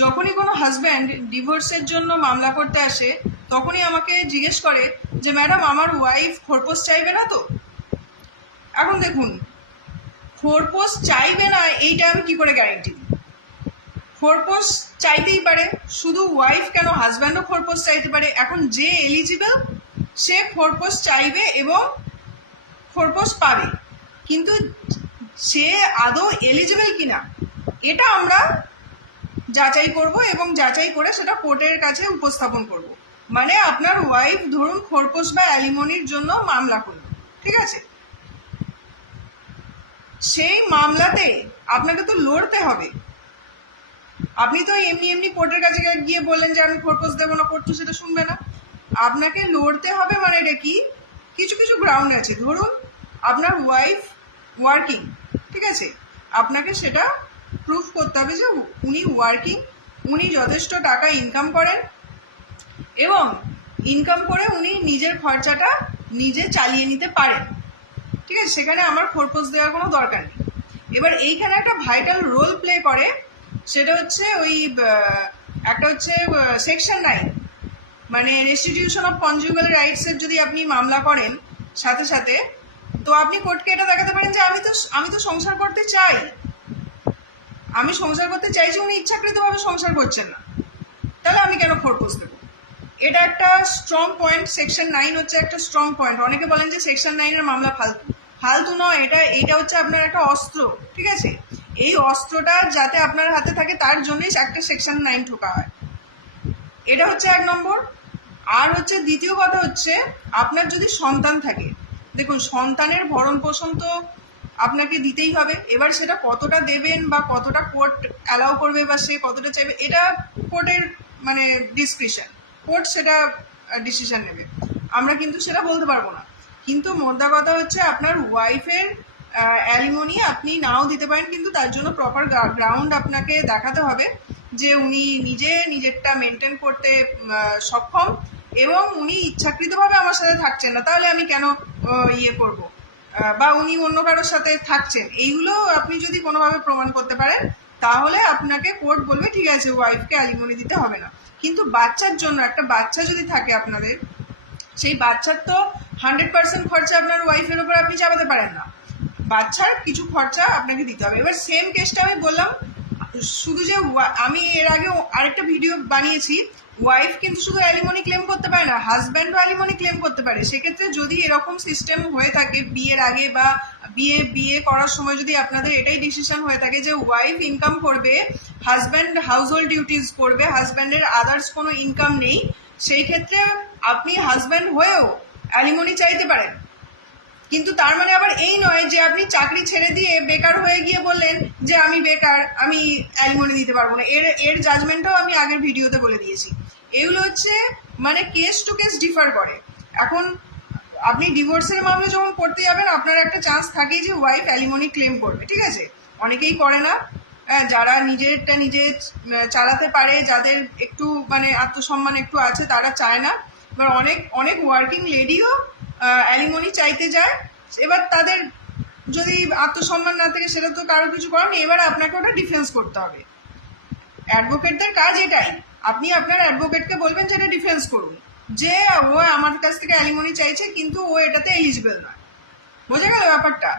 যখনই কোনো হাজব্যান্ড ডিভোর্সের জন্য মামলা করতে আসে তখনই আমাকে জিজ্ঞেস করে যে ম্যাডাম আমার ওয়াইফ খোরপোশ চাইবে না তো। এখন দেখুন, খোরপোশ চাইবে না এইটা আমি কি করে গ্যারেন্টি দিই? খোরপোশ চাইতেই পারে, শুধু ওয়াইফ কেন, হাজব্যান্ডও খোরপোশ চাইতে পারে। এখন যে এলিজিবল সে খোরপোশ চাইবে এবং খোরপোশ পাবে, কিন্তু সে আদৌ এলিজিবল কিনা এটা আমরা যাচাই করব এবং যাচাই করে সেটা কোর্টের কাছে উপস্থাপন করব। মানে আপনার ওয়াইফ ধরুন খোরপোশ বা অ্যালিমনির জন্য মামলা করলো, ঠিক আছে, সেই মামলাতে আপনাকে তো লড়তে হবে। আপনি তো এমনি এমনি কোর্টের কাছে গিয়ে বললেন যে আমি খোরপোশ দেবো না, কোর্ট তো সেটা শুনবে না। আপনাকে লড়তে হবে। মানে এটা কি, কিছু কিছু গ্রাউন্ড আছে। ধরুন আপনার ওয়াইফ ওয়ার্কিং, ঠিক আছে, আপনাকে সেটা প্রুফ করতে হবে যে উনি ওয়ার্কিং, উনি যথেষ্ট টাকা ইনকাম করেন এবং ইনকাম করে উনি নিজের খরচাটা নিজে চালিয়ে নিতে পারেন, ঠিক আছে। সেখানে আমার খোরপোশ দেওয়ার কোনো দরকার নেই। এবার এইখানে একটা ভাইটাল রোল প্লে করে, সেটা হচ্ছে ওই একটা হচ্ছে সেকশন 9, মানে রেস্টিটিউশন অফ কনজুগাল রাইটসের যদি আপনি মামলা করেন সাথে সাথে, তো আপনি কোর্টকে এটা দেখাতে পারেন যে আমি তো সংসার করতে চাই, আমি সংসার করতে চাইছি, উনি ইচ্ছাকৃতভাবে সংসার করছেন না, তাহলে আমি কেন খোরপোশ দেবো? এটা একটা স্ট্রং পয়েন্ট। সেকশন 9 হচ্ছে একটা স্ট্রং পয়েন্ট। অনেকে বলেন যে সেকশন 9-এর মামলা ফালতু। ফালতু নয়, এইটা হচ্ছে আপনার একটা অস্ত্র, ঠিক আছে। এই অস্ত্রটা যাতে আপনার হাতে থাকে তার জন্যই একটা সেকশন 9 ঢোকা হয়। এটা হচ্ছে 1 নম্বর। আর হচ্ছে দ্বিতীয় কথা হচ্ছে, আপনার যদি সন্তান থাকে, দেখুন সন্তানের ভরণ পোষণ তো আপনাকে দিতেই হবে। এবার সেটা কতটা দেবেন বা কতটা কোর্ট অ্যালাউ করবে বা সে কতটা চাইবে, এটা কোর্টের মানে ডিসক্রিশন, কোর্ট সেটা ডিসিশন নেবে, আমরা কিন্তু সেটা বলতে পারবো না। কিন্তু মোদ্দা কথা হচ্ছে আপনার ওয়াইফের অ্যালিমনি আপনি নাও দিতে পারেন, কিন্তু তার জন্য প্রপার গ্রাউন্ড আপনাকে দেখাতে হবে যে উনি নিজেরটা মেনটেন করতে সক্ষম এবং উনি ইচ্ছাকৃতভাবে আমার সাথে থাকছেন না, তাহলে আমি কেন ইয়ে করব, বা উনি অন্য কারোর সাথে থাকছেন। এইগুলো আপনি যদি কোনোভাবে প্রমাণ করতে পারেন তাহলে আপনাকে কোর্ট বলবে ঠিক আছে ওয়াইফকে অ্যালিমনি দিতে হবে না। কিন্তু বাচ্চার জন্য, একটা বাচ্চা যদি থাকে আপনাদের, সেই বাচ্চার তো 100% খরচা আপনার ওয়াইফের ওপর আপনি চাপাতে পারেন না, বাচ্চার কিছু খরচা আপনাকে দিতে হবে। এবার সেম কেসটা আমি বললাম, শুধু যে আমি এর আগে আরেকটা ভিডিও বানিয়েছি, ওয়াইফ কিন্তু শুধু অ্যালিমনি ক্লেম করতে পারে না, হাজব্যান্ডও অ্যালিমনি ক্লেম করতে পারে। সেক্ষেত্রে যদি এরকম সিস্টেম হয়ে থাকে বিয়ের আগে বা বিয়ে করার সময় যদি আপনাদের এটাই ডিসিশন হয়ে থাকে যে ওয়াইফ ইনকাম করবে, হাজব্যান্ড হাউস হোল্ড ডিউটিস করবে, হাজব্যান্ডের আদার্স কোনো ইনকাম নেই, সেই ক্ষেত্রে আপনি হাজব্যান্ড হয়েও অ্যালিমনি চাইতে পারেন। কিন্তু তার মানে আবার এই নয় যে আপনি চাকরি ছেড়ে দিয়ে বেকার হয়ে গিয়ে বললেন যে আমি বেকার, আমি অ্যালিমনি দিতে পারবো না। এর জাজমেন্টটাও আমি আগের ভিডিওতে বলে দিয়েছি। এগুলো হচ্ছে মানে কেস টু কেস ডিফার করে। এখন আপনি ডিভোর্সের মামলা যখন করতে যাবেন আপনার একটা চান্স থাকেই যে ওয়াইফ অ্যালিমনি ক্লেম করবে, ঠিক আছে। অনেকেই করে না, যারা নিজেরটা নিজে চালাতে পারে, যাদের একটু মানে আত্মসম্মান একটু আছে, তারা চায় না। এবার অনেক ওয়ার্কিং লেডিও অ্যালিমনি চাইতে যায়। এবার তাদের যদি আত্মসম্মান না থাকে সেটা তো কারো কিছু করার নেই, এবার আপনাকে ওটা ডিফেন্স করতে হবে। অ্যাডভোকেটদের কাজ এটাই, আপনি আপনার অ্যাডভোকেটকে বলবেন যে এটা ডিফেন্স করুন, যে ও আমার কাছ থেকে অ্যালিমনি চাইছে কিন্তু ও এটাতে এলিজিবল নয়। বোঝা গেল ব্যাপারটা?